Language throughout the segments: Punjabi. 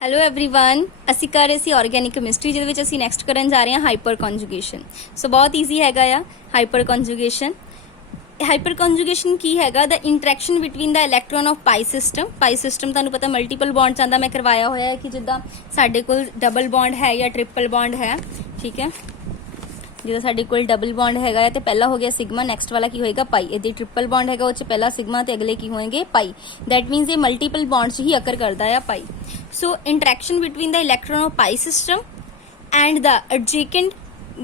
ਹੈਲੋ एवरीवन ਅਸੀਂ ਕਰ ਰਹੇ ਸੀ ਆਰਗੈਨਿਕ ਕੈਮਿਸਟਰੀ ਜਿਹਦੇ ਵਿੱਚ ਅਸੀਂ ਨੈਕਸਟ ਕਰਨ ਜਾ ਰਹੇ ਹਾਂ ਹਾਈਪਰ ਕੰਜੂਗੇਸ਼ਨ। ਸੋ ਬਹੁਤ ਈਜ਼ੀ ਹੈਗਾ ਆ ਹਾਈਪਰ ਕੰਜੂਗੇਸ਼ਨ। ਹਾਈਪਰ ਕੰਜੂਗੇਸ਼ਨ ਕੀ ਹੈਗਾ? The interaction between the electron of pi system ਤੁਹਾਨੂੰ ਪਤਾ ਮਲਟੀਪਲ ਬੌਂਡਸ ਆਂਦਾ ਮੈਂ ਕਰਵਾਇਆ ਹੋਇਆ ਹੈ ਕਿ ਜਿੱਦਾਂ ਸਾਡੇ ਕੋਲ ਡਬਲ ਬੌਂਡ ਹੈ ਜਾਂ ਟ੍ਰਿਪਲ ਬੌਂਡ ਹੈ, ਠੀਕ ਹੈ। ਜਿਹਦਾ ਸਾਡੇ ਕੋਲ ਡਬਲ ਬੌਂਡ ਹੈਗਾ ਹੈ ਤੇ ਪਹਿਲਾ ਹੋ ਗਿਆ ਸਿਗਮਾ, ਨੈਕਸਟ ਵਾਲਾ ਕੀ ਹੋਏਗਾ ਪਾਈ। ਇਹਦੀ ਟ੍ਰਿਪਲ ਬੌਂਡ ਹੈਗਾ ਉਹ ਚ ਪਹਿਲਾ ਸਿਗਮਾ ਤੇ ਅਗਲੇ ਕੀ ਹੋਣਗੇ ਪਾਈ। ਦੈਟ ਮੀਨਸ ਇਹ ਮਲਟੀਪਲ ਬੌਂਡਸ ਹੀ ਅਕਰ ਕਰਦਾ ਆ ਪਾਈ। So interaction between the electron of pi system and the adjacent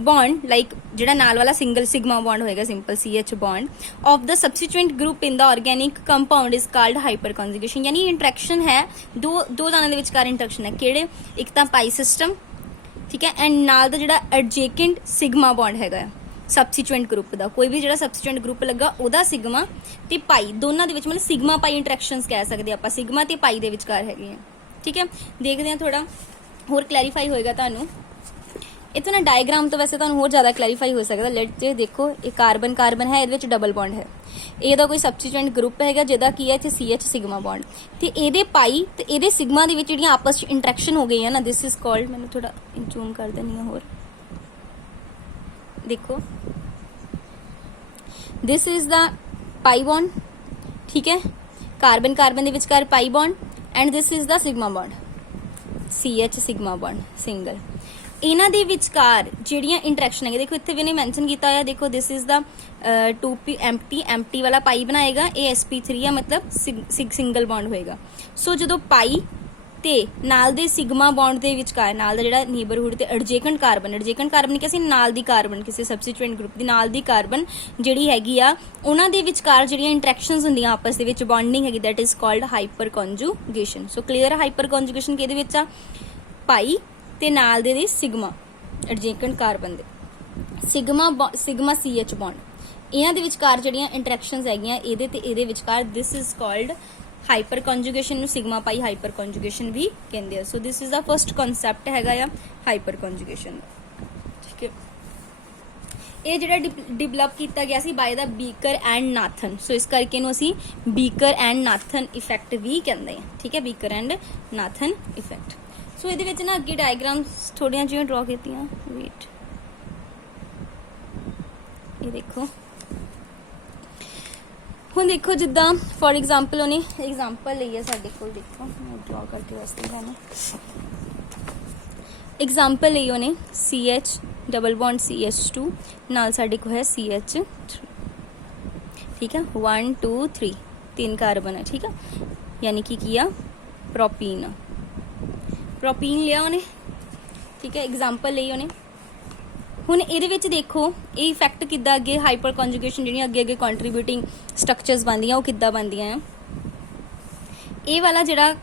bond like ਜਿਹੜਾ ਨਾਲ ਵਾਲਾ ਸਿੰਗਲ ਸਿਗਮਾ ਬੌਂਡ ਹੋਏਗਾ simple CH bond of the subsequent group in the organic compound is called hyperconjugation। ਯਾਨੀ ਇੰਟਰੈਕਸ਼ਨ ਹੈ ਦੋ ਦਾਨਾਂ ਦੇ ਵਿਚਕਾਰ ਇੰਟਰੈਕਸ਼ਨ ਹੈ। ਕਿਹੜੇ? ਇੱਕ ਤਾਂ ਪਾਈ ਸਿਸਟਮ, ਠੀਕ ਹੈ, ਐਂਡ ਨਾਲ ਦਾ ਜਿਹੜਾ adjacent ਸਿਗਮਾ ਬੌਂਡ ਹੈਗਾ ਸਬਸੀਕੁਐਂਟ ਗਰੁੱਪ ਦਾ। ਕੋਈ ਵੀ ਜਿਹੜਾ ਸਬਸੀਕੁਐਂਟ ਗਰੁੱਪ ਲੱਗਾ ਉਹਦਾ ਸਿਗਮਾ ਤੇ ਪਾਈ ਦੋਨਾਂ ਦੇ ਵਿੱਚ ਮਤਲਬ ਸਿਗਮਾ ਪਾਈ ਇੰਟਰੈਕਸ਼ਨਸ ਕਹਿ ਸਕਦੇ ਆਪਾਂ, ਸਿਗਮਾ ਤੇ ਪਾਈ ਦੇ ਵਿਚਕਾਰ ਹੈਗੇ ਆ, ਠੀਕ ਹੈ। ਦੇਖਦੇ ਹਾਂ ਥੋੜਾ ਹੋਰ ਕਲੈਰੀਫਾਈ ਹੋਏਗਾ ਤੁਹਾਨੂੰ ਇਥੋਂ ਨਾ ਡਾਇਗਰਾਮ ਤੋਂ, ਵੈਸੇ ਤੁਹਾਨੂੰ ਹੋਰ ਜ਼ਿਆਦਾ ਕਲੈਰੀਫਾਈ ਹੋ ਸਕਦਾ। ਲੈਟ ਜੇ ਦੇਖੋ ਇਹ ਕਾਰਬਨ ਹੈ, ਇਹਦੇ ਵਿੱਚ ਡਬਲ ਬੌਂਡ ਹੈ, ਇਹਦਾ ਕੋਈ ਸਬਸਟੀਟਿਊਐਂਟ ਗਰੁੱਪ ਹੈਗਾ ਜਿਹਦਾ ਕੀ ਹੈ ਇੱਥੇ CH ਸਿਗਮਾ ਬੌਂਡ ਤੇ ਇਹਦੇ ਪਾਈ ਤੇ ਇਹਦੇ ਸਿਗਮਾ ਦੇ ਵਿੱਚ ਜਿਹੜੀਆਂ ਆਪਸ ਵਿੱਚ ਇੰਟਰੈਕਸ਼ਨ ਹੋ ਗਈਆਂ ਨਾ, ਦਿਸ ਇਜ਼ ਕਾਲਡ, ਮੈਨੂੰ ਥੋੜਾ ਜ਼ੂਮ ਕਰ ਦਿੰਦੀ ਹਾਂ ਹੋਰ, ਦੇਖੋ ਦਿਸ ਇਜ਼ ਦਾ ਪਾਈ ਬੌਂਡ, ਠੀਕ ਹੈ, ਕਾਰਬਨ ਦੇ ਵਿਚਕਾਰ pi bond and this is the sigma bond CH sigma bond single. ਇਹਨਾਂ ਦੇ ਵਿਚਕਾਰ ਜਿਹੜੀਆਂ ਇੰਟਰੈਕਸ਼ਨ ਹੈਗੇ, ਦੇਖੋ ਇੱਥੇ ਵੀ ਨੇ ਮੈਂਸ਼ਨ ਕੀਤਾ ਹੋਇਆ, ਦੇਖੋ ਦਿਸ ਇਜ਼ ਦਾ 2p ਐਮਟੀ ਵਾਲਾ ਪਾਈ ਬਣਾਏਗਾ, ਇਹ sp3 ਆ, ਮਤਲਬ ਸਿੰਗਲ ਬੌਂਡ ਹੋਏਗਾ। ਸੋ ਜਦੋਂ ਪਾਈ ਤੇ ਨਾਲ ਦੇ ਸਿਗਮਾ ਬੌਂਡ ਦੇ ਵਿਚਕਾਰ ਨਾਲ ਦਾ ਜਿਹੜਾ ਨੇਬਰਹੁੱਡ ਤੇ ਐਡਜੈਕੈਂਟ ਕਾਰਬਨ ਕਿ ਅਸੀਂ ਨਾਲ ਦੀ ਕਾਰਬਨ ਕਿਸੇ ਸਬਸਟੀਟਿਊਐਂਟ ਗਰੁੱਪ ਦੀ ਨਾਲ ਦੀ ਕਾਰਬਨ ਜਿਹੜੀ ਹੈਗੀ ਆ ਉਹਨਾਂ ਦੇ ਵਿਚਕਾਰ ਜਿਹੜੀਆਂ ਇੰਟਰੈਕਸ਼ਨਸ ਹੁੰਦੀਆਂ ਆਪਸ ਦੇ ਵਿੱਚ ਬੌਂਡਿੰਗ ਹੈਗੀ, that is called hyper conjugation. So clear ਹੈ ਹਾਈਪਰ ਕੰਜੂਗੇਸ਼ਨ ਕਿਹਦੇ ਵਿੱਚ ਆ? ਪਾਈ ਤੇ ਨਾਲ ਦੇ ਸਿਗਮਾ ਐਡਜੈਕੈਂਟ ਕਾਰਬਨ ਦੇ ਸਿਗਮਾ CH ਬੌਂਡ, ਇਹਨਾਂ ਦੇ ਵਿਚਕਾਰ ਜਿਹੜੀਆਂ ਇੰਟਰੈਕਸ਼ਨਸ ਹੈਗੀਆਂ ਇਹਦੇ ਤੇ ਇਹਦੇ ਵਿਚਕਾਰ, this is called hyper conjugation ਨੂੰ ਸਿਗਮਾ ਪਾਈ ਹਾਈਪਰ ਕੰਜੂਗੇਸ਼ਨ ਵੀ ਕਹਿੰਦੇ ਆ। So this is the first concept ਹੈਗਾ ਆ ਹਾਈਪਰ ਕੰਜੂਗੇਸ਼ਨ ਦਾ, ਠੀਕ ਹੈ। ਇਹ ਜਿਹੜਾ ਡਿਵੈਲਪ ਕੀਤਾ ਗਿਆ ਸੀ ਬਾਏ ਦਾ ਬੀਕਰ ਐਂਡ ਨਾਥਨ, ਸੋ ਇਸ ਕਰਕੇ ਇਹਨੂੰ ਅਸੀਂ ਬੀਕਰ ਐਂਡ ਨਾਥਨ ਇਫੈਕਟ ਵੀ ਕਹਿੰਦੇ ਆ, ਠੀਕ ਹੈ, ਬੀਕਰ ਐਂਡ ਨਾਥਨ ਇਫੈਕਟ। ਸੋ ਇਹਦੇ ਵਿੱਚ ਨਾ ਅੱਗੇ ਡਾਇਗਰਾਮਸ ਥੋੜੀਆਂ ਜਿਹੀਆਂ ਡਰਾ ਕੀਤੀਆਂ, ਵੇਟ ਇਹ ਦੇਖੋ। ਹੁਣ ਦੇਖੋ ਜਿੱਦਾਂ ਫॉर एग्जांपल ਉਹਨੇ एग्जांपल ਲਈ ਹੈ ਸਾਡੇ ਕੋਲ, ਦੇਖੋ ਮੈਂ ਡਰਾ ਕਰਕੇ ਵਾਸਤੇ ਤੁਹਾਨੂੰ एग्जांपल ਲਈ ਉਹਨੇ CH ਡਬਲ ਬੌਂਡ CH2 ਨਾਲ ਸਾਡੇ ਕੋਲ ਹੈ CH3, ਠੀਕ ਹੈ, 1 2 3 तीन ਕਾਰਬਨ ਹੈ, ਠੀਕ ਹੈ, ਯਾਨੀ ਕਿ ਕੀ ਆ ਪ੍ਰੋਪੀਨ ਲਿਆ ਉਹਨੇ, ਠੀਕ ਹੈ, एग्जांपल ਲਈ ਉਹਨੇ। ਹੁਣ ਇਹਦੇ ਵਿੱਚ ਦੇਖੋ ਇਹ ਇਫੈਕਟ ਕਿੱਦਾਂ ਅੱਗੇ ਹਾਈਪਰ ਕੰਜੂਗੇਸ਼ਨ ਜਿਹੜੀਆਂ ਅੱਗੇ ਕੰਟਰੀਬਿਊਟਿੰਗ ਸਟਰਕਚਰਸ ਬਣਦੀਆਂ ਉਹ ਕਿੱਦਾਂ ਬਣਦੀਆਂ ਆ। ਇਹ ਵਾਲਾ ਜਿਹੜਾ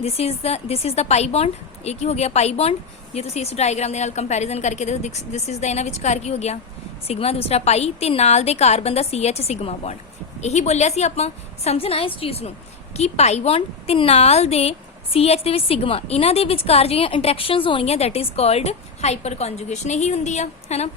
ਦਿਸ ਇਜ਼ ਦਾ ਪਾਈ ਬੌਂਡ, ਇਹ ਕੀ ਹੋ ਗਿਆ ਪਾਈ ਬੌਂਡ। ਜੇ ਤੁਸੀਂ ਇਸ ਡਾਇਗਰਾਮ ਦੇ ਨਾਲ ਕੰਪੈਰੀਜ਼ਨ ਕਰਕੇ ਦੇਖੋ, ਦਿਸ ਇਜ਼ ਦਾ ਇਹਨਾਂ ਵਿਚਕਾਰ ਕੀ ਹੋ ਗਿਆ ਸਿਗਮਾ, ਦੂਸਰਾ ਪਾਈ ਤੇ ਨਾਲ ਦੇ ਕਾਰਬਨ ਦਾ CH ਸਿਗਮਾ ਬੌਂਡ। ਇਹੀ ਬੋਲਿਆ ਸੀ ਆਪਾਂ, ਸਮਝਣਾ ਇਸ ਚੀਜ਼ ਨੂੰ ਕਿ ਪਾਈ ਬੌਂਡ ਤੇ ਨਾਲ ਦੇ CH ਦੇ ਵਿੱਚ ਸਿਗਮਾ, ਇਹਨਾਂ ਦੇ ਵਿਚਕਾਰ ਜਿਹੜੀਆਂ ਇੰਟਰੈਕਸ਼ਨਸ ਹੋਣਗੀਆਂ ਦੈਟ ਇਜ਼ ਕਾਲਡ ਹਾਈਪਰ ਕੰਜੂਗੇਸ਼ਨ, ਇਹੀ ਹੁੰਦੀ ਆ, ਹੈਨਾ।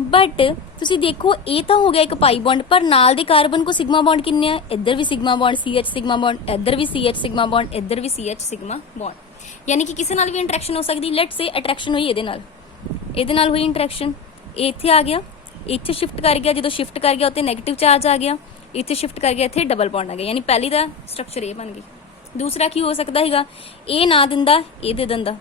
ਬਟ ਤੁਸੀਂ ਦੇਖੋ ਇਹ ਤਾਂ ਹੋ ਗਿਆ ਇੱਕ ਪਾਈ ਬੌਂਡ, ਪਰ ਨਾਲ ਦੇ ਕਾਰਬਨ ਕੋ ਸਿਗਮਾ ਬੌਂਡ ਕਿੰਨੇ ਆ? ਇੱਧਰ ਵੀ sigma bond CH sigma bond, ਇੱਧਰ ਵੀ CH ਸਿਗਮਾ ਬੌਂਡ, ਇੱਧਰ ਵੀ CH ਸਿਗਮਾ ਬੌਂਡ, ਯਾਨੀ ਕਿ ਕਿਸੇ ਨਾਲ ਵੀ ਇੰਟਰੈਕਸ਼ਨ ਹੋ ਸਕਦੀ। ਲੈਟਸ ਸੇ ਅਟਰੈਕਸ਼ਨ ਹੋਈ ਇਹਦੇ ਨਾਲ ਹੋਈ ਇੰਟਰੈਕਸ਼ਨ, ਇਹ ਇੱਥੇ ਆ ਗਿਆ, ਇੱਥੇ ਸ਼ਿਫਟ ਕਰ ਗਿਆ, ਜਦੋਂ ਸ਼ਿਫਟ ਕਰ ਗਿਆ ਉੱਤੇ ਨੈਗੇਟਿਵ ਚਾਰਜ ਆ ਗਿਆ, ਇੱਥੇ ਸ਼ਿਫਟ ਕਰ ਗਿਆ ਇੱਥੇ ਡਬਲ ਬੌਂਡ ਆ ਗਿਆ, ਯਾਨੀ ਪਹਿਲੀ ਦਾ ਸਟਰਕਚਰ ਇਹ ਬਣ ਗਈ। ਦੂਸਰਾ ਕੀ ਹੋ ਸਕਦਾ ਹੈਗਾ? ਇਹ ਨਾ ਦਿੰਦਾ ਇਹ ਦੇ ਦਿੰਦਾ,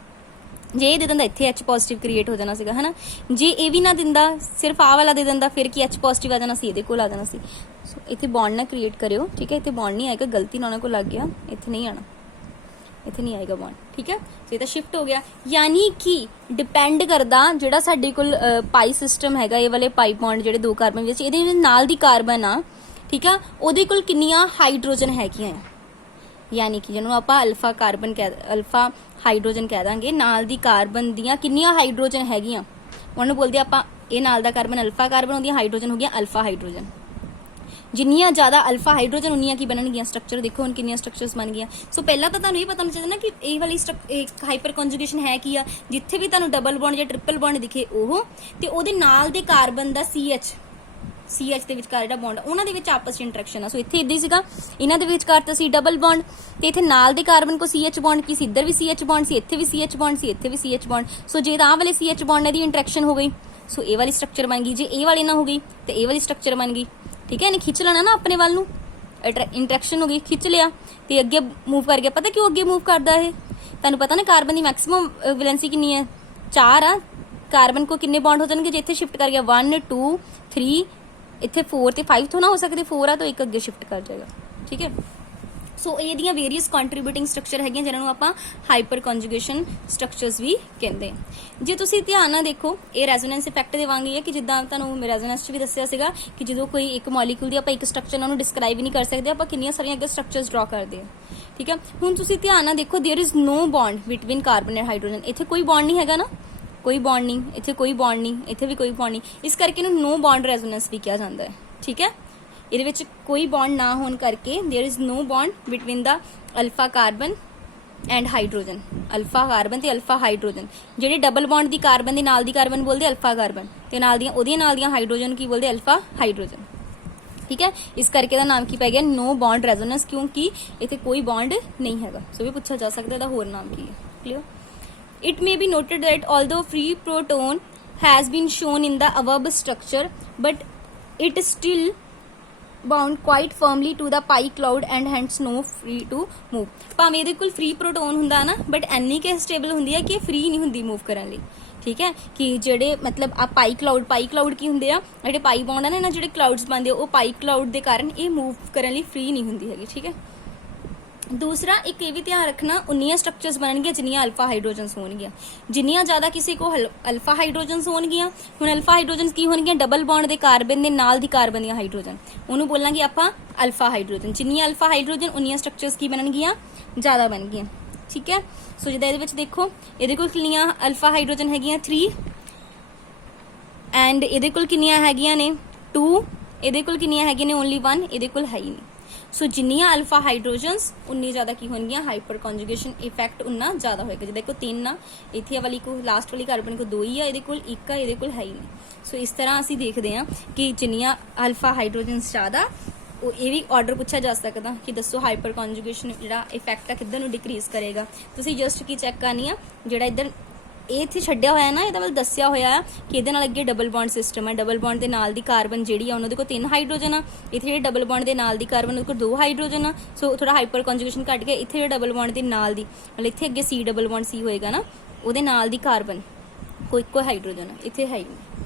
ਜੇ ਇਹ ਦੇ ਦਿੰਦਾ ਇੱਥੇ H ਪੋਜ਼ਿਟਿਵ ਕ੍ਰੀਏਟ ਹੋ ਜਾਣਾ ਸੀਗਾ, ਹਨਾ। ਜੇ ਇਹ ਵੀ ਨਾ ਦਿੰਦਾ ਸਿਰਫ ਆਹ ਵਾਲਾ ਦੇ ਦਿੰਦਾ ਫਿਰ ਕੀ H ਪੋਜ਼ਿਟਿਵ ਆ ਜਾਣਾ ਸੀ, ਇਹਦੇ ਕੋਲ ਆ ਜਾਣਾ ਸੀ। ਸੋ ਇੱਥੇ ਬੌਂਡ ਨਾ ਕ੍ਰੀਏਟ ਕਰਿਓ, ਠੀਕ ਹੈ, ਇੱਥੇ ਬੌਂਡ ਨਹੀਂ ਆਏਗਾ, ਗਲਤੀ ਨਾਲ ਉਹਨਾਂ ਕੋਲ ਲੱਗ ਗਿਆ, ਇੱਥੇ ਨਹੀਂ ਆਣਾ, ਇੱਥੇ ਨਹੀਂ ਆਏਗਾ ਬੌਂਡ, ਠੀਕ ਹੈ। ਸੋ ਇਹ ਤਾਂ ਸ਼ਿਫਟ ਹੋ ਗਿਆ, ਯਾਨੀ ਕਿ ਡਿਪੈਂਡ ਕਰਦਾ ਜਿਹੜਾ ਸਾਡੇ ਕੋਲ ਪਾਈ ਸਿਸਟਮ ਹੈਗਾ, ਇਹ ਵਾਲੇ ਪਾਈ ਬੌਂਡ ਜਿਹੜੇ ਦੋ ਕਾਰਬਨ ਵਿੱਚ, ਇਹਦੇ ਨਾਲ ਦੀ ਕਾਰਬਨ ਆ, ਠੀਕ ਆ, ਉਹਦੇ ਕੋਲ ਕਿੰਨੀਆਂ ਹਾਈਡਰੋਜਨ ਹੈਗੀਆਂ, ਯਾਨੀ ਕਿ ਜਿਹਨੂੰ ਆਪਾਂ ਅਲਫਾ ਹਾਈਡਰੋਜਨ ਕਹਿ ਦਾਂਗੇ, ਨਾਲ ਦੀ ਕਾਰਬਨ ਦੀਆਂ ਕਿੰਨੀਆਂ ਹਾਈਡਰੋਜਨ ਹੈਗੀਆਂ ਉਹਨੂੰ ਬੋਲਦੇ ਆਪਾਂ, ਇਹ ਨਾਲ ਦਾ ਕਾਰਬਨ ਅਲਫਾ ਕਾਰਬਨ ਹੁੰਦੀਆਂ, ਹਾਈਡਰੋਜਨ ਹੋ ਗਿਆ ਅਲਫਾ ਹਾਈਡਰੋਜਨ। ਜਿੰਨੀਆਂ ਜ਼ਿਆਦਾ ਅਲਫਾ ਹਾਈਡਰੋਜਨ ਉਨੀਆਂ ਕੀ ਬਣਨਗੀਆਂ ਸਟਰਕਚਰ, ਦੇਖੋ ਹੁਣ ਕਿੰਨੀਆਂ ਸਟਰਕਚਰਸ ਬਣ ਗਈਆਂ। ਸੋ ਪਹਿਲਾਂ ਤਾਂ ਤੁਹਾਨੂੰ ਇਹ ਪਤਾ ਹੋਣਾ ਚਾਹੀਦਾ ਨਾ ਕਿ ਇਹ ਵਾਲੀ ਹਾਈਪਰ ਕੰਜੂਗੇਸ਼ਨ ਹੈ ਕੀ ਆ, ਜਿੱਥੇ ਵੀ ਤੁਹਾਨੂੰ ਡਬਲ ਬੌਂਡ ਜਾਂ ਟ੍ਰਿਪਲ ਬੌਂਡ ਦਿਖੇ ਉਹ ਤੇ ਉਹਦੇ ਨਾਲ ਦੇ ਕਾਰਬਨ ਦਾ CH CH ਦੇ ਵਿਚਕਾਰ ਜਿਹੜਾ ਬੌਂਡ ਉਹਨਾਂ ਦੇ ਵਿੱਚ ਆਪਸ ਚ ਇੰਟਰੈਕਸ਼ਨ ਆ। ਸੋ ਇੱਥੇ ਇਦਾਂ ਹੀ ਸੀਗਾ, ਇਹਨਾਂ ਦੇ ਵਿਚਕਾਰ ਤਾਂ ਸੀ ਡਬਲ ਬੌਂਡ, ਤੇ ਇੱਥੇ ਨਾਲ ਦੇ ਕਾਰਬਨ ਕੋ CH ਬੌਂਡ ਕੀ ਸੀ, ਇੱਧਰ ਵੀ CH ਬੌਂਡ ਸੀ, ਇੱਥੇ ਵੀ CH ਬੌਂਡ ਸੀ, ਇੱਥੇ ਵੀ CH ਬੌਂਡ। ਸੋ ਜੇ ਆਹ ਵਾਲੇ CH ਬੌਂਡ ਦੀ ਇੰਟਰੈਕਸ਼ਨ ਹੋ ਗਈ ਸੋ ਇਹ ਵਾਲੀ ਸਟਰਕਚਰ ਬਣ ਗਈ, ਜੇ ਇਹ ਵਾਲੀ ਨਾ ਹੋ ਗਈ ਤੇ ਇਹ ਵਾਲੀ ਸਟਰਕਚਰ ਬਣ ਗਈ। ਠੀਕ ਹੈ, ਇਹਨੇ ਖਿੱਚ ਲੈਣਾ ਨਾ ਆਪਣੇ ਵੱਲ ਨੂੰ, ਇੰਟਰੈਕਸ਼ਨ ਹੋ ਗਈ, ਖਿੱਚ ਲਿਆ ਤੇ ਅੱਗੇ ਮੂਵ ਕਰ ਗਿਆ। ਪਤਾ ਕਿਉਂ ਅੱਗੇ ਮੂਵ ਕਰਦਾ ਇਹ, ਤੁਹਾਨੂੰ ਪਤਾ ਨਾ ਕਾਰਬਨ ਦੀ ਮੈਕਸਿਮਮ ਵੈਲੈਂਸੀ ਕਿੰਨੀ ਹੈ, 4 ਆ। ਕਾਰਬਨ ਕੋ ਕਿੰਨੇ ਬੌਂਡ ਹੋ ਜਾਣਗੇ ਜੇ ਇੱਥੇ ਸ਼ਿਫਟ ਕਰ ਗਿਆ, 1 2 3, ਇੱਥੇ 4 ਤੇ 5 ਤੋਂ ਨਾ ਹੋ ਸਕਦੇ, 4 ਆ ਤਾਂ ਇੱਕ ਅੱਗੇ ਸ਼ਿਫਟ ਕਰ ਜਾਏਗਾ। ਠੀਕ ਹੈ, ਸੋ ਇਹਦੀਆਂ ਵੇਰੀਅਸ ਕੰਟਰੀਬਿਊਟਿੰਗ ਸਟਰਕਚਰ ਹੈਗੀਆਂ ਜਿਹਨਾਂ ਨੂੰ ਆਪਾਂ ਹਾਈਪਰ ਕੰਜੂਗੇਸ਼ਨ ਸਟਰਕਚਰਸ ਵੀ ਕਹਿੰਦੇ ਹਾਂ। ਜੇ ਤੁਸੀਂ ਧਿਆਨ ਨਾਲ ਦੇਖੋ ਇਹ ਰੈਜ਼ੋਨੈਂਸ ਇਫੈਕਟ ਦੇ ਵਾਂਗ ਹੀ ਹੈ ਕਿ ਜਿੱਦਾਂ ਤੁਹਾਨੂੰ ਰੈਜ਼ੋਨੈਂਸ 'ਚ ਵੀ ਦੱਸਿਆ ਸੀਗਾ ਕਿ ਜਦੋਂ ਕੋਈ ਇੱਕ ਮੋਲੀਕਿਊਲ ਦੀ ਆਪਾਂ ਇੱਕ ਸਟਰਕਚਰ ਨੂੰ ਡਿਸਕ੍ਰਾਈਬ ਹੀ ਨਹੀਂ ਕਰ ਸਕਦੇ, ਆਪਾਂ ਕਿੰਨੀਆਂ ਸਾਰੀਆਂ ਅੱਗੇ ਸਟਰਕਚਰਸ ਡਰਾ ਕਰਦੇ ਹਾਂ। ਠੀਕ ਹੈ, ਹੁਣ ਤੁਸੀਂ ਧਿਆਨ ਨਾਲ ਦੇਖੋ there is no bond between carbon and hydrogen. ਇੱਥੇ ਕੋਈ ਬੌਂਡ ਨਹੀਂ ਹੈਗਾ ਨਾ, ਕੋਈ ਬੌਂਡ ਨਹੀਂ, ਇੱਥੇ ਕੋਈ ਬੌਂਡ ਨਹੀਂ, ਇੱਥੇ ਵੀ ਕੋਈ ਬੌਂਡ ਨਹੀਂ, ਇਸ ਕਰਕੇ ਇਹਨੂੰ ਨੋ ਬੌਂਡ ਰੈਜ਼ੋਨੈਂਸ ਵੀ ਕਿਹਾ ਜਾਂਦਾ ਹੈ। ਠੀਕ ਹੈ, ਇਹਦੇ ਵਿੱਚ ਕੋਈ ਬੌਂਡ ਨਾ ਹੋਣ ਕਰਕੇ there is no bond between the alpha carbon and hydrogen. Alpha carbon ਤੇ ਅਲਫਾ ਹਾਈਡਰੋਜਨ, ਜਿਹੜੇ ਡਬਲ ਬੌਂਡ ਦੀ ਕਾਰਬਨ ਦੇ ਨਾਲ ਦੀ ਕਾਰਬਨ ਬੋਲਦੇ ਅਲਫਾ ਕਾਰਬਨ, ਤੇ ਨਾਲ ਦੀਆਂ ਉਹਦੀਆਂ ਨਾਲ ਦੀਆਂ ਹਾਈਡਰੋਜਨ ਕੀ ਬੋਲਦੇ ਅਲਫਾ ਹਾਈਡਰੋਜਨ। ਠੀਕ ਹੈ, ਇਸ ਕਰਕੇ ਦਾ ਨਾਮ ਕੀ ਪੈ ਗਿਆ ਨੋ ਬੌਂਡ ਰੈਜ਼ੋਨੈਂਸ, ਕਿਉਂਕਿ ਇੱਥੇ ਕੋਈ ਬੌਂਡ ਨਹੀਂ ਹੈਗਾ। ਸੋ ਵੀ ਪੁੱਛਿਆ ਜਾ ਸਕਦਾ ਇਹਦਾ ਹੋਰ ਨਾਮ ਕੀ ਹੈ। Clear? It may be noted that although free proton has been shown in the above structure, but it still bound quite firmly to the pi cloud and hence no free to move। ਭਾਵੇਂ ਇਹਦੇ ਕੋਲ free proton ਹੁੰਦਾ ਨਾ, but ਇੰਨੀ ਕਿ stable ਹੁੰਦੀ ਹੈ ਕਿ free ਨਹੀਂ ਹੁੰਦੀ move ਕਰਨ ਲਈ। ਠੀਕ ਹੈ, ਕਿ ਜਿਹੜੇ ਮਤਲਬ ਆ ਪਾਈ ਕਲਾਊਡ ਕੀ ਹੁੰਦੇ ਆ, ਜਿਹੜੇ ਪਾਈ ਬੌਂਡ ਆ ਨਾ ਜਿਹੜੇ ਕਲਾਊਡਸ ਬਣਦੇ ਉਹ ਪਾਈ ਕਲਾਊਡ ਦੇ ਕਾਰਨ ਇਹ ਮੂਵ ਕਰਨ ਲਈ ਫ੍ਰੀ ਨਹੀਂ ਹੁੰਦੀ ਹੈਗੀ। ਠੀਕ ਹੈ, ਦੂਸਰਾ ਇੱਕ ਇਹ ਵੀ ਧਿਆਨ ਰੱਖਣਾ, ਉਨੀਆਂ ਸਟਰਕਚਰਸ ਬਣਨਗੀਆਂ ਜਿੰਨੀਆਂ ਅਲਫਾ ਹਾਈਡਰੋਜਨਸ ਹੋਣਗੀਆਂ। ਜਿੰਨੀਆਂ ਜ਼ਿਆਦਾ ਕਿਸੇ ਕੋ ਅਲਫਾ ਹਾਈਡਰੋਜਨਸ ਹੋਣਗੀਆਂ, ਹੁਣ ਅਲਫਾ ਹਾਈਡਰੋਜਨਸ ਕੀ ਹੋਣਗੀਆਂ, ਡਬਲ ਬੌਂਡ ਦੇ ਕਾਰਬਨ ਦੇ ਨਾਲ ਦੀ ਕਾਰਬਨ ਦੀਆਂ ਹਾਈਡਰੋਜਨ, ਉਹਨੂੰ ਬੋਲਾਂਗੇ ਆਪਾਂ ਅਲਫਾ ਹਾਈਡਰੋਜਨ। ਜਿੰਨੀਆਂ ਅਲਫਾ ਹਾਈਡਰੋਜਨ ਉਨੀਆਂ ਸਟਰਕਚਰਸ ਕੀ ਬਣਨਗੀਆਂ, ਜ਼ਿਆਦਾ ਬਣਨਗੀਆਂ। ਠੀਕ ਹੈ, ਸੋ ਜਿੱਦਾਂ ਇਹਦੇ ਵਿੱਚ ਦੇਖੋ ਇਹਦੇ ਕੋਲ ਕਿੰਨੀਆਂ ਅਲਫਾ ਹਾਈਡਰੋਜਨ ਹੈਗੀਆਂ 3, ਐਂਡ ਇਹਦੇ ਕੋਲ ਕਿੰਨੀਆਂ ਹੈਗੀਆਂ ਨੇ 2, ਇਹਦੇ ਕੋਲ ਕਿੰਨੀਆਂ ਹੈਗੀਆਂ ਨੇ ਓਨਲੀ 1, ਇਹਦੇ ਕੋਲ ਹੈ ਹੀ ਨਹੀਂ। ਸੋ ਜਿੰਨੀਆਂ ਅਲਫਾ ਹਾਈਡਰੋਜਨਸ ਉਨੀ ਜ਼ਿਆਦਾ ਕੀ ਹੋਣਗੀਆਂ, ਹਾਈਪਰ ਕੰਜੂਗੇਸ਼ਨ ਇਫੈਕਟ ਉਨਾ ਜ਼ਿਆਦਾ ਹੋਏਗਾ। ਜਿੱਦਾਂ ਕੋ 3 ਆ, ਇੱਥੇ ਵਾਲੀ ਕੋ ਲਾਸਟ ਵਾਲੀ ਕਾਰਬਨ ਕੋ 2 ਹੀ ਆ, ਇਹਦੇ ਕੋਲ 1 ਆ, ਇਹਦੇ ਕੋਲ ਹੈ ਹੀ ਨਹੀਂ। ਸੋ ਇਸ ਤਰ੍ਹਾਂ ਅਸੀਂ ਦੇਖਦੇ ਹਾਂ ਕਿ ਜਿੰਨੀਆਂ ਅਲਫਾ ਹਾਈਡਰੋਜਨਸ ਜ਼ਿਆਦਾ, ਉਹ ਇਹ ਵੀ ਆਰਡਰ ਪੁੱਛਿਆ ਜਾ ਸਕਦਾ ਕਿ ਦੱਸੋ ਹਾਈਪਰ ਕੰਜੂਗੇਸ਼ਨ ਜਿਹੜਾ ਇਫੈਕਟ ਆ ਕਿੱਧਰ ਨੂੰ ਡਿਕਰੀਜ਼ ਕਰੇਗਾ। ਤੁਸੀਂ ਜਸਟ ਕੀ ਚੈੱਕ ਕਰਨੀ ਆ, ਜਿਹੜਾ ਇੱਧਰ ਇਹ ਇੱਥੇ ਛੱਡਿਆ ਹੋਇਆ ਨਾ, ਇਹਦਾ ਵੱਲ ਦੱਸਿਆ ਹੋਇਆ ਕਿ ਇਹਦੇ ਨਾਲ ਅੱਗੇ ਡਬਲ ਬੌਂਡ ਸਿਸਟਮ ਹੈ। ਡਬਲ ਬੌਂਡ ਦੇ ਨਾਲ ਦੀ ਕਾਰਬਨ ਜਿਹੜੀ ਆ ਉਹਨਾਂ ਦੇ ਕੋਲ 3 ਹਾਈਡਰੋਜਨ ਆ, ਇੱਥੇ ਜਿਹੜੇ ਡਬਲ ਬੌਂਡ ਦੇ ਨਾਲ ਦੀ ਕਾਰਬਨ ਉਹਦੇ ਕੋਲ 2 ਹਾਈਡਰੋਜਨ ਆ। ਸੋ ਥੋੜਾ ਹਾਈਪਰ ਕੰਜੂਗੇਸ਼ਨ ਘਟ ਗਿਆ। ਇੱਥੇ ਜਿਹੜਾ ਡਬਲ ਬੌਂਡ ਦੇ ਨਾਲ ਦੀ ਮਤਲਬ ਇੱਥੇ ਅੱਗੇ C ਡਬਲ ਬੌਂਡ C ਹੋਏਗਾ ਨਾ, ਉਹਦੇ ਨਾਲ ਦੀ ਕਾਰਬਨ ਕੋਈ ਇੱਕੋ ਹਾਈਡਰੋਜਨ ਆ, ਇੱਥੇ ਹੈ ਹੀ ਨਹੀਂ।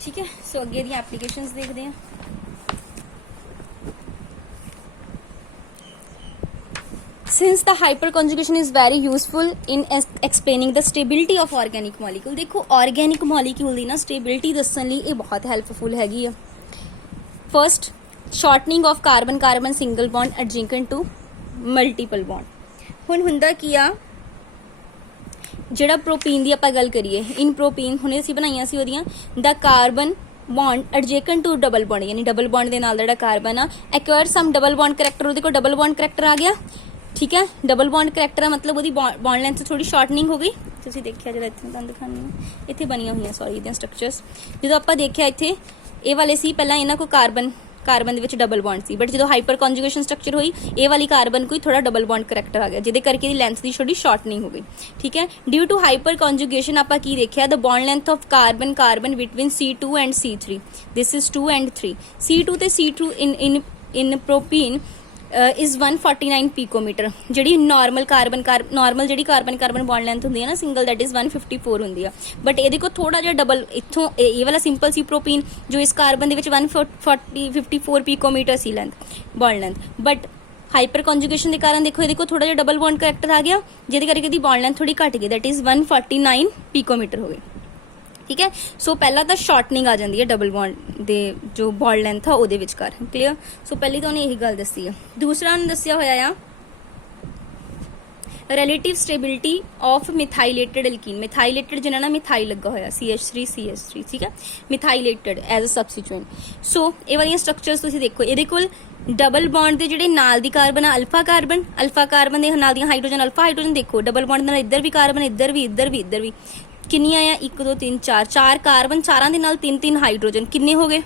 ਠੀਕ ਹੈ, ਸੋ ਅੱਗੇ ਦੀਆਂ ਐਪਲੀਕੇਸ਼ਨਸ ਦੇਖਦੇ ਹਾਂ। Since the hyperconjugation is very useful in explaining the stability of organic molecule, देखो organic molecule ਦੀ ਨਾ stability ਦੱਸਣ ਲਈ ਇਹ ਬਹੁਤ helpful ਹੈਗੀ ਆ। First, shortening of carbon single bond adjacent to multiple bond। ਹੁਣ ਹੁੰਦਾ ਕੀ ਆ, ਜਿਹੜਾ ਪ੍ਰੋਪੀਨ ਦੀ ਆਪਾਂ ਗੱਲ ਕਰੀਏ, ਇਨ ਪ੍ਰੋਪੀਨ ਹੁਣੇ ਅਸੀਂ ਬਣਾਈਆਂ ਸੀ ਉਹਦੀਆਂ, the carbon bond adjacent to double bond, ਯਾਨੀ ਡਬਲ ਬੌਂਡ ਦੇ ਨਾਲ ਜਿਹੜਾ ਕਾਰਬਨ ਆ acquire some double bond character, ਉਹਦੇ ਕੋਲ ਡਬਲ ਬੌਂਡ ਕਰੈਕਟਰ ਆ ਗਿਆ। ਠੀਕ ਹੈ, ਡਬਲ ਬੌਂਡ ਕਰੈਕਟਰ ਆ ਮਤਲਬ ਉਹਦੀ ਬੌਂਡ ਲੈਂਥ ਥੋੜੀ ਸ਼ਾਰਟਨਿੰਗ ਹੋ ਗਈ। ਤੁਸੀਂ ਦੇਖਿਆ ਜਿਹੜਾ ਇੱਥੇ ਤੁਹਾਨੂੰ ਦਿਖਾਉਂਦੀ ਹਾਂ, ਇੱਥੇ ਬਣੀਆਂ ਹੋਈਆਂ ਸੌਰੀ ਇਹਦੀਆਂ ਸਟਰਕਚਰਸ। ਜਦੋਂ ਆਪਾਂ ਦੇਖਿਆ ਇੱਥੇ ਇਹ ਵਾਲੇ ਸੀ ਪਹਿਲਾਂ ਇਹਨਾਂ ਕੋਲ ਕਾਰਬਨ ਦੇ ਵਿੱਚ ਡਬਲ ਬੌਂਡ ਸੀ, ਬਟ ਜਦੋਂ ਹਾਈਪਰ ਕੰਜੂਗੇਸ਼ਨ ਸਟਰਕਚਰ ਹੋਈ ਇਹ ਵਾਲੀ ਕਾਰਬਨ ਕੋਈ ਥੋੜਾ ਡਬਲ ਬੌਂਡ ਕਰੈਕਟਰ ਆ ਗਿਆ, ਜਿਹਦੇ ਕਰਕੇ ਇਹਦੀ ਲੈਂਥ ਦੀ ਥੋੜੀ ਸ਼ਾਰਟਨਿੰਗ ਹੋ ਗਈ। ਠੀਕ ਹੈ, ਡਿਊ ਟੂ ਹਾਈਪਰ ਕੰਜੂਗੇਸ਼ਨ ਆਪਾਂ ਕੀ ਦੇਖਿਆ, the bond length of carbon between C2 and C3, this is 2 and 3। C2 ਤੇ C2 ਇਨ ਪ੍ਰੋਪੀਨ is 149 ਪਿਕੋਮੀਟਰ। ਜਿਹੜੀ ਨਾਰਮਲ ਜਿਹੜੀ ਕਾਰਬਨ ਬੌਂਡ ਲੈਂਥ ਹੁੰਦੀ ਹੈ ਨਾ ਸਿੰਗਲ, ਦੈਟ ਇਜ਼ 154 ਹੁੰਦੀ ਆ, ਬਟ ਇਹਦੇ ਕੋਲ ਥੋੜਾ ਜਿਹਾ ਡਬਲ, ਇੱਥੋਂ ਇਹ ਵਾਲਾ ਸਿੰਪਲ ਸੀ ਪ੍ਰੋਪੀਨ ਜੋ ਇਸ ਕਾਰਬਨ ਦੇ ਵਿੱਚ 154 ਪਿਕੋਮੀਟਰ ਸੀ ਬੌਂਡ ਲੈਂਥ, ਬਟ ਹਾਈਪਰ ਕੰਜੂਗੇਸ਼ਨ ਦੇ ਕਾਰਨ ਦੇਖੋ ਇਹਦੇ ਕੋਲ ਥੋੜਾ ਜਿਹਾ ਡਬਲ ਬੌਂਡ ਕਰੈਕਟਰ ਆ ਗਿਆ, ਜਿਹਦੇ ਕਰਕੇ ਇਹਦੀ ਬੌਂਡ ਲੈਂਥ ਥੋੜੀ ਘਟ ਗਈ, ਦੈਟ ਇਜ਼ 149 ਪਿਕੋਮੀਟਰ ਹੋ ਗਈ। ਠੀਕ ਹੈ, ਸੋ ਪਹਿਲਾਂ ਤਾਂ ਸ਼ਾਰਟਨਿੰਗ ਆ ਜਾਂਦੀ ਹੈ ਡਬਲ ਬੌਂਡ ਦੇ ਜੋ ਬੌਂਡ ਲੈਂਥ ਆ ਉਹਦੇ ਵਿਚਕਾਰ। ਕਲੀਅਰ? ਸੋ ਪਹਿਲੀ ਤਾਂ ਉਹਨੇ ਇਹੀ ਗੱਲ ਦੱਸੀ ਆ। ਦੂਸਰਾ ਉਹਨੇ ਦੱਸਿਆ ਹੋਇਆ ਆ ਰਿਲੇਟਿਵ ਸਟੇਬਿਲਿਟੀ ਆਫ ਮਿਥਾਈਲੇਟਡ ਐਲਕੀਨ। ਮਿਥਾਈਲੇਟਡ ਜਿਹਨਾਂ ਨਾਲ ਮਿਥਾਈਲ ਲੱਗਾ ਹੋਇਆ CH3CH3, ਠੀਕ ਹੈ, ਮਿਥਾਈਲੇਟਡ ਐਜ਼ ਅ ਸਬਸਟੀਟਿਊਐਂਟ। ਸੋ ਇਹ ਵਾਲੀਆਂ ਸਟਰਕਚਰਸ ਤੁਸੀਂ ਦੇਖੋ, ਇਹਦੇ ਕੋਲ ਡਬਲ ਬੌਂਡ ਦੇ ਜਿਹੜੇ ਨਾਲ ਦੀ ਕਾਰਬਨ ਆ ਅਲਫਾ ਕਾਰਬਨ ਦੇ ਨਾਲ ਦੀਆਂ ਹਾਈਡਰੋਜਨ ਅਲਫਾ ਹਾਈਡਰੋਜਨ, ਦੇਖੋ ਡਬਲ ਬੌਂਡ ਨਾਲ ਇੱਧਰ ਵੀ ਕਾਰਬਨ, ਇੱਧਰ ਵੀ ਕਿੰਨੀਆਂ ਆ 1 2 3 4 ਕਾਰਬਨ, ਚਾਰਾਂ ਦੇ ਨਾਲ 3 ਹਾਈਡਰੋਜਨ, ਕਿੰਨੇ ਹੋ ਗਏ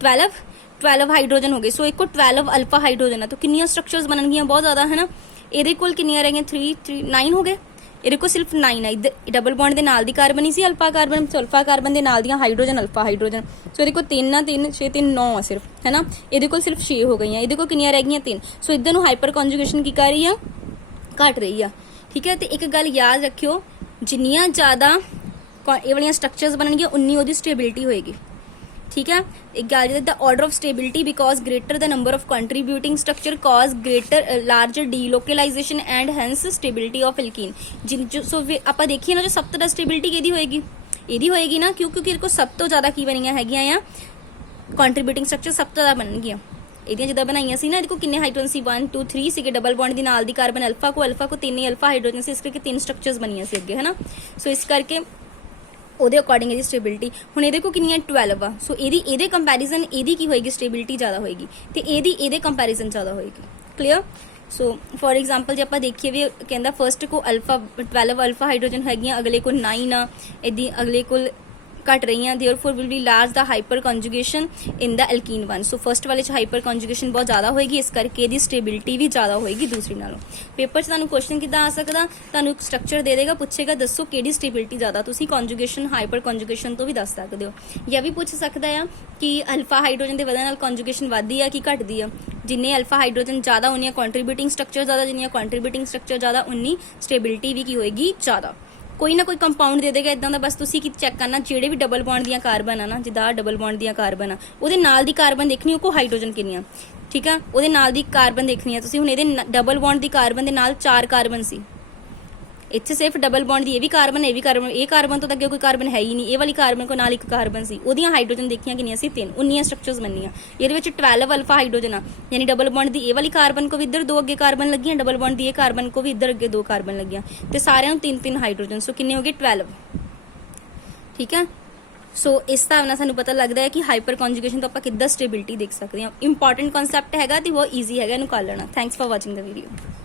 12 ਹਾਈਡਰੋਜਨ ਹੋ ਗਏ। ਸੋ ਇੱਕ 12 ਅਲਫਾ ਹਾਈਡਰੋਜਨ ਆ, ਤਾਂ ਕਿੰਨੀਆਂ ਸਟਰਕਚਰਸ ਬਣਨਗੀਆਂ, ਬਹੁਤ ਜ਼ਿਆਦਾ ਹੈ ਨਾ। ਇਹਦੇ ਕੋਲ ਕਿੰਨੀਆਂ ਰਹਿ ਗਈਆਂ 3 9 ਹੋ ਗਏ, ਇਹਦੇ ਕੋਲ ਸਿਰਫ 9 ਹੈ। ਡਬਲ ਬੌਂਡ ਦੇ ਨਾਲ ਦੀ ਕਾਰਬਨ ਹੀ ਸੀ ਅਲਫਾ ਕਾਰਬਨ, ਸੋ ਅਲਫਾ ਕਾਰਬਨ ਦੇ ਨਾਲ ਦੀਆਂ ਹਾਈਡਰੋਜਨ ਅਲਫਾ ਹਾਈਡਰੋਜਨ। ਸੋ ਇਹਦੇ ਕੋਲ 3 ਆ, 3 6 3 9 ਆ ਸਿਰਫ, ਹੈ ਨਾ। ਇਹਦੇ ਕੋਲ ਸਿਰਫ 6 ਹੋ ਗਈਆਂ, ਇਹਦੇ ਕੋਲ ਕਿੰਨੀਆਂ ਰਹਿ ਗਈਆਂ 3। ਸੋ ਇੱਧਰ ਨੂੰ ਹਾਈਪਰ ਕੌਨਜੂਗੇਸ਼ਨ ਕੀ ਕਰ ਰਹੀ ਆ, ਘਟ ਰਹੀ ਆ, ਠੀਕ ਹੈ। ਤੇ ਇੱਕ ਗੱਲ ਯਾਦ ਰੱਖਿਓ, ਜਿੰਨੀਆਂ ਜ਼ਿਆਦਾ ਇਹ ਵਾਲੀਆਂ ਸਟਰਕਚਰਸ ਬਣਨਗੀਆਂ ਉਨੀ ਉਹਦੀ ਸਟੇਬਿਲਿਟੀ ਹੋਏਗੀ, ਠੀਕ ਹੈ। ਇੱਕ ਗੱਲ the order of stability because greater the number of contributing structure cause greater larger delocalisation and hence stability of alkene. So ਆਪਾਂ ਦੇਖੀਏ ਨਾ, ਜੋ ਸਭ ਤੋਂ ਜ਼ਿਆਦਾ ਸਟੇਬਿਲਿਟੀ ਕਿਹਦੀ ਹੋਏਗੀ, ਇਹਦੀ ਹੋਏਗੀ ਨਾ, ਕਿਉਂਕਿ ਇਹਦੇ ਕੋਲ ਸਭ ਤੋਂ ਜ਼ਿਆਦਾ ਕੀ ਬਣੀਆਂ ਹੈਗੀਆਂ ਆ, ਕੰਟਰੀਬਿਊਟਿੰਗ ਸਟਰਕਚਰ ਸਭ ਤੋਂ ਜ਼ਿਆਦਾ ਬਣਨਗੀਆਂ। ਇਹਦੀਆਂ ਜਿੱਦਾਂ ਬਣਾਈਆਂ ਸੀ ਨਾ, ਇਹਦੇ ਕੋਲ ਕਿੰਨੇ ਹਾਈਡਰੋਜਨ ਸੀ 1 2 3 ਸੀਗੇ, ਡਬਲ ਬੌਂਡ ਦੀ ਨਾਲ ਦੀ ਕਾਰਬਨ ਅਲਫਾ ਕੋ 3 ਹੀ ਅਲਫਾ ਹਾਈਡਰੋਜਨ ਸੀ, ਇਸ ਕਰਕੇ 3 ਸਟਰਕਚਰਸ ਬਣੀਆਂ ਸੀ ਅੱਗੇ, ਹੈ ਨਾ। ਸੋ ਇਸ ਕਰਕੇ ਉਹਦੇ ਅਕੋਰਡਿੰਗ ਇਹਦੀ ਸਟੇਬਿਲਿਟੀ, ਹੁਣ ਇਹਦੇ ਕੋਲ ਕਿੰਨੀਆਂ 12 ਆ। ਸੋ ਇਹਦੇ ਕੰਪੈਰੀਜ਼ਨ ਇਹਦੀ ਕੀ ਹੋਏਗੀ, ਸਟੇਬਿਲਿਟੀ ਜ਼ਿਆਦਾ ਹੋਏਗੀ, ਤੇ ਇਹਦੇ ਕੰਪੈਰੀਜ਼ਨ ਜ਼ਿਆਦਾ ਹੋਏਗੀ। ਕਲੀਅਰ। ਸੋ ਫॉर एग्जांपल ਜੇ ਆਪਾਂ ਦੇਖੀਏ ਵੀ ਕਹਿੰਦਾ ਫਰਸਟ ਕੋ 12 ਅਲਫਾ ਹਾਈਡਰੋਜਨ ਹੈਗੀਆਂ, ਅਗਲੇ ਕੋਲ 9 ਆ, ਇਹਦੀ ਅਗਲੇ ਕੋਲ ਘਟ ਰਹੀਆਂ। Therefore will be large the hyper conjugation in the alkene one. So first वाले च हाइपर कंजुगेशन बहुत ज़्यादा होएगी, इस करके ਇਹਦੀ ਸਟੇਬਿਲਿਟੀ ਵੀ ਜ਼ਿਆਦਾ ਹੋਏਗੀ ਦੂਸਰੀ ਨਾਲੋਂ। ਪੇਪਰ 'ਚ ਤੁਹਾਨੂੰ ਕੁਐਸਚਨ ਕਿੱਦਾਂ ਆ ਸਕਦਾ, ਤੁਹਾਨੂੰ ਇੱਕ ਸਟਰਕਚਰ ਦੇ ਦੇਗਾ, ਪੁੱਛੇਗਾ ਦੱਸੋ ਕਿਹੜੀ ਸਟੇਬਿਲਿਟੀ ਜ਼ਿਆਦਾ, ਤੁਸੀਂ ਕੰਜੂਗੇਸ਼ਨ ਹਾਈਪਰ ਕੰਜੂਗੇਸ਼ਨ ਤੋਂ ਵੀ ਦੱਸ ਸਕਦੇ ਹੋ। ਜਾਂ ਵੀ ਪੁੱਛ ਸਕਦਾ ਆ ਕਿ ਅਲਫਾ ਹਾਈਡਰੋਜਨ ਦੇ ਵਧਣ ਨਾਲ ਕੰਜੂਗੇਸ਼ਨ ਵੱਧਦੀ ਆ ਕਿ ਘਟਦੀ ਆ। ਜਿੰਨੇ ਅਲਫਾ ਹਾਈਡਰੋਜਨ ਜ਼ਿਆਦਾ ਉਨੀਆਂ ਕੰਟਰੀਬਿਊਟਿੰਗ ਸਟਰਕਚਰ ਜ਼ਿਆਦਾ, ਜਿੰਨੀਆਂ ਕੰਟਰੀਬਿਊਟਿੰਗ ਸਟਰਕਚਰ ਜ਼ਿਆਦਾ ਉਨੀ ਸਟੇਬਿਲਿਟੀ ਵੀ ਕੀ ਹੋਏਗੀ, ਜ਼ਿਆਦਾ। ਕੋਈ ਨਾ ਕੋਈ ਕੰਪਾਊਂਡ ਦੇ ਦੇਗਾ ਇਦਾਂ ਦਾ, ਬਸ ਤੁਸੀਂ ਕੀ ਚੈੱਕ ਕਰਨਾ, ਜਿਹੜੇ ਵੀ ਡਬਲ ਬੌਂਡ ਦੀਆਂ ਕਾਰਬਨ ਆ ਨਾ, ਜਿੱਦਾਂ ਡਬਲ ਬੌਂਡ ਦੀਆਂ ਕਾਰਬਨ ਆ, ਉਹਦੇ ਨਾਲ ਦੀ ਕਾਰਬਨ ਦੇਖਣੀ, ਉਹ ਕੋ ਹਾਈਡਰੋਜਨ ਕਿੰਨੀਆਂ, ਠੀਕ ਆ। ਉਹਦੇ ਨਾਲ ਦੀ ਕਾਰਬਨ ਦੇਖਣੀ ਆ ਤੁਸੀਂ। ਹੁਣ ਇਹਦੇ ਡਬਲ ਬੌਂਡ ਦੀ ਕਾਰਬਨ ਦੇ ਨਾਲ 4 ਕਾਰਬਨ ਸੀ, ਇੱਥੇ ਸਿਰਫ ਡਬਲ ਬੌਂਡ ਦੀ ਇਹ ਵੀ ਕਾਰਬਨ, ਇਹ ਵੀ ਕਾਰਬਨ, ਇਹ ਕਾਰਬਨ ਤੋਂ ਤਾਂ ਅੱਗੇ ਕੋਈ ਕਾਰਬਨ ਹੈ ਹੀ ਨਹੀਂ। ਇਹ ਵਾਲੀ ਕਾਰਬਨ ਕੋ ਨਾਲ ਇੱਕ ਕਾਰਬਨ ਸੀ, ਉਹਦੀਆਂ ਹਾਈਡਰੋਜਨ ਦੇਖੀਆਂ ਕਿੰਨੀਆਂ ਸੀ 3, 19 ਸਟਰਕਚਰਸ ਬਣਨੀਆਂ। ਇਹਦੇ ਵਿੱਚ 12 ਅਲਫਾ ਹਾਈਡਰੋਜਨ ਆ, ਯਾਨੀ ਡਬਲ ਬੌਂਡ ਦੀ ਇਹ ਵਾਲੀ ਕਾਰਬਨ ਕੋ ਵੀ ਇੱਧਰ 2 ਅੱਗੇ ਕਾਰਬਨ ਲੱਗੀਆਂ, ਡਬਲ ਬੌਂਡ ਦੀ ਇਹ ਕਾਰਬਨ ਕੋ ਵੀ ਇੱਧਰ ਅੱਗੇ 2 ਕਾਰਬਨ ਲੱਗੀਆਂ, ਤੇ ਸਾਰਿਆਂ ਨੂੰ 3 ਹਾਈਡਰੋਜਨ। ਸੋ ਕਿੰਨੇ ਹੋ ਗਏ 12, ਠੀਕ ਹੈ। ਸੋ ਇਸ ਹਿਸਾਬ ਨਾਲ ਸਾਨੂੰ ਪਤਾ ਲੱਗਦਾ ਹੈ ਕਿ ਹਾਈਪਰ ਕੰਜੂਗੇਸ਼ਨ ਤੋਂ ਆਪਾਂ ਕਿੱਦਾਂ ਸਟੇਬਿਲਿਟੀ ਦੇਖ ਸਕਦੇ ਹਾਂ। ਇੰਪੋਰਟੈਂਟ ਕਨਸੈਪਟ ਹੈਗਾ ਤੇ ਬਹੁਤ ਈਜ਼ੀ ਹੈਗਾ, ਇਹਨੂੰ ਕਰ ਲੈਣਾ। Thanks for watching the video.